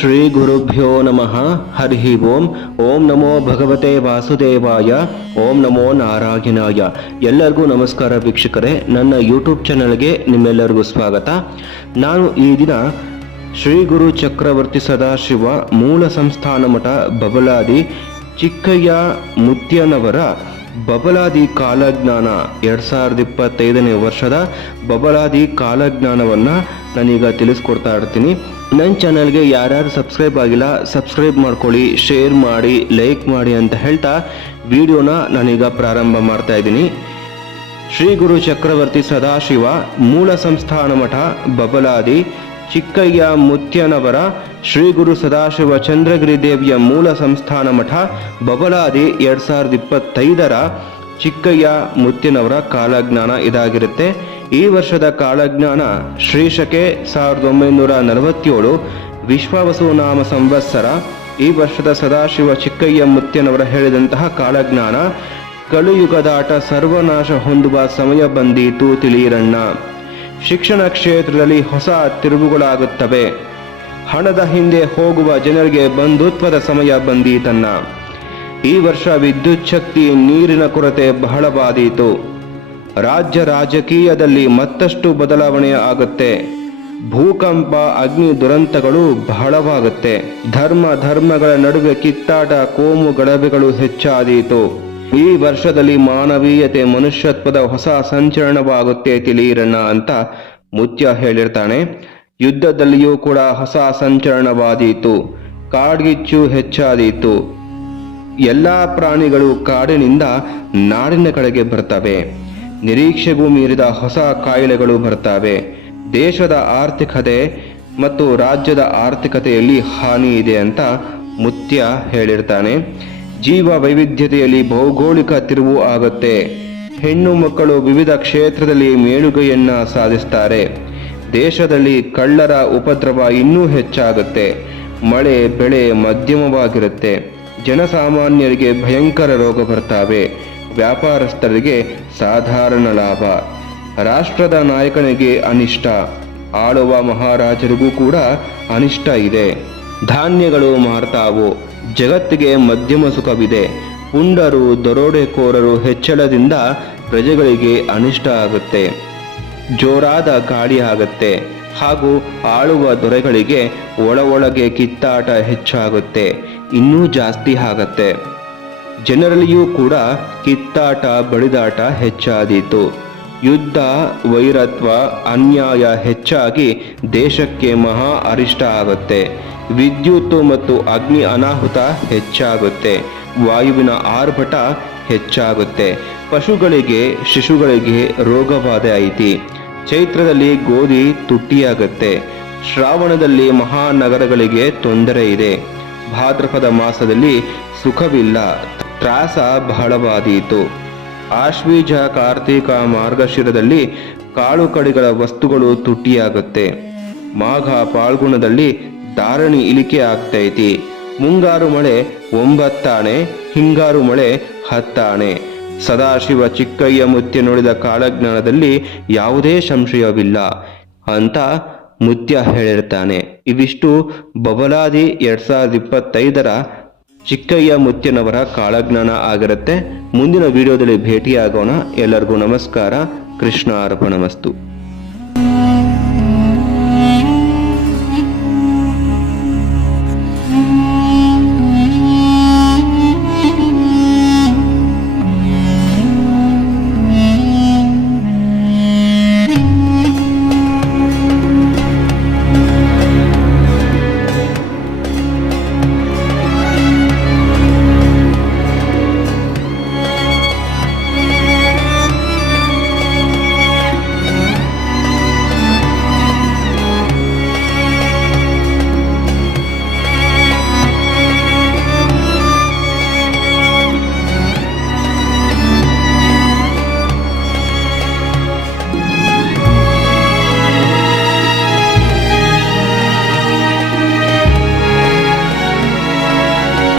ಶ್ರೀ ಗುರುಭ್ಯೋ ನಮಃ. ಹರಿ ಓಂ. ಓಂ ನಮೋ ಭಗವತೆ ವಾಸುದೇವಾಯ. ಓಂ ನಮೋ ನಾರಾಯಣಾಯ. ಎಲ್ಲರಿಗೂ ನಮಸ್ಕಾರ ವೀಕ್ಷಕರೇ. ನನ್ನ ಯೂಟ್ಯೂಬ್ ಚಾನಲ್ಗೆ ನಿಮ್ಮೆಲ್ಲರಿಗೂ ಸ್ವಾಗತ. ನಾನು ಈ ದಿನ ಶ್ರೀ ಗುರು ಚಕ್ರವರ್ತಿ ಸದಾಶಿವ ಮೂಲ ಸಂಸ್ಥಾನ ಮಠ ಬಬಲಾದಿ ಚಿಕ್ಕಯ್ಯ ಮುತ್ಯನವರ ಬಬಲಾದಿ ಕಾಲಜ್ಞಾನ ಎರಡ್ ಸಾವಿರದ ಇಪ್ಪತ್ತೈದನೇ ವರ್ಷದ ಬಬಲಾದಿ ಕಾಲಜ್ಞಾನವನ್ನ ನಾನೀಗ ತಿಳಿಸ್ಕೊಡ್ತಾ ಇರ್ತೀನಿ. ನನ್ನ ಚಾನಲ್ಗೆ ಯಾರ್ಯಾರು ಸಬ್ಸ್ಕ್ರೈಬ್ ಆಗಿಲ್ಲ, ಸಬ್ಸ್ಕ್ರೈಬ್ ಮಾಡ್ಕೊಳ್ಳಿ, ಶೇರ್ ಮಾಡಿ, ಲೈಕ್ ಮಾಡಿ ಅಂತ ಹೇಳ್ತಾ ವಿಡಿಯೋನ ನಾನೀಗ ಪ್ರಾರಂಭ ಮಾಡ್ತಾ ಇದ್ದೀನಿ. ಶ್ರೀ ಗುರು ಚಕ್ರವರ್ತಿ ಸದಾಶಿವ, ಮೂಲ ಸಂಸ್ಥಾನ ಮಠ, ಬಬಲಾದಿ, ಚಿಕ್ಕಯ್ಯ ಮುತ್ಯನವರ, ಶ್ರೀ ಗುರು ಸದಾಶಿವ ಚಂದ್ರಗಿರಿ ದೇವಿಯ ಮೂಲ ಸಂಸ್ಥಾನ ಮಠ, ಬಬಲಾದಿ ಎರಡು ಸಾವಿರದ ಇಪ್ಪತ್ತೈದರ ಚಿಕ್ಕಯ್ಯ ಮುತ್ಯನವರ ಕಾಲಜ್ಞಾನ ಇದಾಗಿರುತ್ತೆ. ಈ ವರ್ಷದ ಕಾಲಜ್ಞಾನ ಶ್ರೀಶಕೆ ಸಾವಿರದ ಒಂಬೈನೂರ ನಲವತ್ತೇಳು, ವಿಶ್ವವಸುನಾಮ ಸಂವತ್ಸರ, ಈ ವರ್ಷದ ಸದಾಶಿವ ಚಿಕ್ಕಯ್ಯ ಮುತ್ಯನವರ ಹೇಳಿದಂತಹ ಕಾಲಜ್ಞಾನ, ಕಲಿಯುಗದಾಟ ಸರ್ವನಾಶ ಹೊಂದುವ ಸಮಯ ಬಂದೀತು ತಿಳಿಯಿರಣ್ಣ. ಶಿಕ್ಷಣ ಕ್ಷೇತ್ರದಲ್ಲಿ ಹೊಸ ತಿರುವುಗಳಾಗುತ್ತವೆ. ಹಣದ ಹಿಂದೆ ಹೋಗುವ ಜನರಿಗೆ ಬಂಧುತ್ವದ ಸಮಯ ಬಂದೀತನ್ನ ಈ ವರ್ಷ ವಿದ್ಯುಚ್ಛಕ್ತಿ ನೀರಿನ ಕೊರತೆ ಬಹಳ ಬಾದೀತು ರಾಜ್ಯ ರಾಜಕೀಯದಲ್ಲಿ ಮತ್ತಷ್ಟು ಬದಲಾವಣೆ ಆಗುತ್ತೆ. ಭೂಕಂಪ, ಅಗ್ನಿ ದುರಂತಗಳು ಬಹಳವಾಗುತ್ತೆ. ಧರ್ಮ ಧರ್ಮಗಳ ನಡುವೆ ಕಿತ್ತಾಟ, ಕೋಮು ಗಲಭೆಗಳು ಹೆಚ್ಚಾದೀತು. ಈ ವರ್ಷದಲ್ಲಿ ಮಾನವೀಯತೆ, ಮನುಷ್ಯತ್ವದ ಹೊಸ ಸಂಚರಣವಾಗುತ್ತೆ ತಿಳಿಯಿರಣ್ಣ ಅಂತ ಮುತ್ಯ ಹೇಳಿರ್ತಾನೆ. ಯುದ್ಧದಲ್ಲಿಯೂ ಕೂಡ ಹೊಸ ಸಂಚರಣವಾದೀತು. ಕಾಡ್ಗಿಚ್ಚು ಹೆಚ್ಚಾದೀತು. ಎಲ್ಲಾ ಪ್ರಾಣಿಗಳು ಕಾಡಿನಿಂದ ನಾಡಿನ ಕಡೆಗೆ ಬರ್ತವೆ. ನಿರೀಕ್ಷೆಗೂ ಮೀರಿದ ಹೊಸ ಕಾಯಿಲೆಗಳು ಬರ್ತವೆ ದೇಶದ ಆರ್ಥಿಕತೆ ಮತ್ತು ರಾಜ್ಯದ ಆರ್ಥಿಕತೆಯಲ್ಲಿ ಹಾನಿ ಇದೆ ಅಂತ ಮುತ್ಯ ಹೇಳಿರ್ತಾನೆ. ಜೀವ ವೈವಿಧ್ಯತೆಯಲ್ಲಿ ಭೌಗೋಳಿಕ ತಿರುವು ಆಗುತ್ತೆ. ಹೆಣ್ಣು ಮಕ್ಕಳು ವಿವಿಧ ಕ್ಷೇತ್ರದಲ್ಲಿ ಮೇಲುಗೈಯನ್ನ ಸಾಧಿಸ್ತಾರೆ. ದೇಶದಲ್ಲಿ ಕಳ್ಳರ ಉಪದ್ರವ ಇನ್ನೂ ಹೆಚ್ಚಾಗುತ್ತೆ. ಮಳೆ, ಬೆಳೆ ಮಧ್ಯಮವಾಗಿರುತ್ತೆ. ಜನಸಾಮಾನ್ಯರಿಗೆ ಭಯಂಕರ ರೋಗ ಬರ್ತಾವೆ. ವ್ಯಾಪಾರಸ್ಥರಿಗೆ ಸಾಧಾರಣ ಲಾಭ. ರಾಷ್ಟ್ರದ ನಾಯಕನಿಗೆ ಅನಿಷ್ಟ. ಆಳುವ ಮಹಾರಾಜರಿಗೂ ಕೂಡ ಅನಿಷ್ಟ ಇದೆ. ಧಾನ್ಯಗಳು ಮಾರ್ತಾವು. ಜಗತ್ತಿಗೆ ಮಧ್ಯಮ ಸುಖವಿದೆ. ಪುಂಡರು, ದರೋಡೆಕೋರರು ಹೆಚ್ಚಳದಿಂದ ಪ್ರಜೆಗಳಿಗೆ ಅನಿಷ್ಟ ಆಗುತ್ತೆ. ಜೋರಾದ ಗಾಳಿ ಆಗುತ್ತೆ. ಹಾಗೂ ಆಳುವ ದೊರೆಗಳಿಗೆ ಒಳ ಒಳಗೆ ಕಿತ್ತಾಟ ಹೆಚ್ಚಾಗುತ್ತೆ. ಇನ್ನೂ ಜಾಸ್ತಿ ಆಗತ್ತೆ. ಜನರಲ್ಲಿಯೂ ಕೂಡ ಕಿತ್ತಾಟ, ಬಡಿದಾಟ ಹೆಚ್ಚಾದೀತು. ಯುದ್ಧ, ವೈರತ್ವ, ಅನ್ಯಾಯ ಹೆಚ್ಚಾಗಿ ದೇಶಕ್ಕೆ ಮಹಾ ಅರಿಷ್ಟ ಆಗುತ್ತೆ. ವಿದ್ಯುತ್ ಮತ್ತು ಅಗ್ನಿ ಅನಾಹುತ ಹೆಚ್ಚಾಗುತ್ತೆ. ವಾಯುವಿನ ಆರ್ಭಟ ಹೆಚ್ಚಾಗುತ್ತೆ. ಪಶುಗಳಿಗೆ, ಶಿಶುಗಳಿಗೆ ರೋಗಬಾಧೆ ಐತಿ. ಚೈತ್ರದಲ್ಲಿ ಗೋಧಿ ತುಟ್ಟಿಯಾಗುತ್ತೆ. ಶ್ರಾವಣದಲ್ಲಿ ಮಹಾನಗರಗಳಿಗೆ ತೊಂದರೆ ಇದೆ. ಭಾದ್ರಪದ ಮಾಸದಲ್ಲಿ ಸುಖವಿಲ್ಲ. ತ್ರಾಸ ಬಹಳವಾದೀತು. ಆಶ್ವೀಜ ಕಾರ್ತಿಕ ಮಾರ್ಗಶಿರದಲ್ಲಿ ಕಾಳು ಕಡಿಗಳ ವಸ್ತುಗಳು ತುಟ್ಟಿಯಾಗುತ್ತೆ. ಮಾಘ ಪಾಲ್ಗುಣದಲ್ಲಿ ಧಾರಣಿ ಇಳಿಕೆ ಆಗ್ತೈತಿ. ಮುಂಗಾರು ಮಳೆ ಒಂಬತ್ತಾಣೆ, ಹಿಂಗಾರು ಮಳೆ ಹತ್ತಾಣೆ. ಸದಾಶಿವ ಚಿಕ್ಕಯ್ಯ ಮುತ್ಯ ನುಡಿದ ಕಾಲಜ್ಞಾನದಲ್ಲಿ ಯಾವುದೇ ಸಂಶಯವಿಲ್ಲ. ಅಂತ ಮುತ್ಯ ಹೇಳಿರ್ತಾನೆ. ಇವಿಷ್ಟು ಬಬಲಾದಿ ಎರಡ್ ಸಾವಿರದ ಇಪ್ಪತ್ತೈದರ ಚಿಕ್ಕಯ್ಯ ಮುತ್ಯನವರ ಕಾಳಜ್ಞಾನ ಆಗಿರುತ್ತೆ. ಮುಂದಿನ ವಿಡಿಯೋದಲ್ಲಿ ಭೇಟಿಯಾಗೋಣ. ಎಲ್ಲರಿಗೂ ನಮಸ್ಕಾರ. ಕೃಷ್ಣ ಅರ್ಪಣಮಸ್ತು.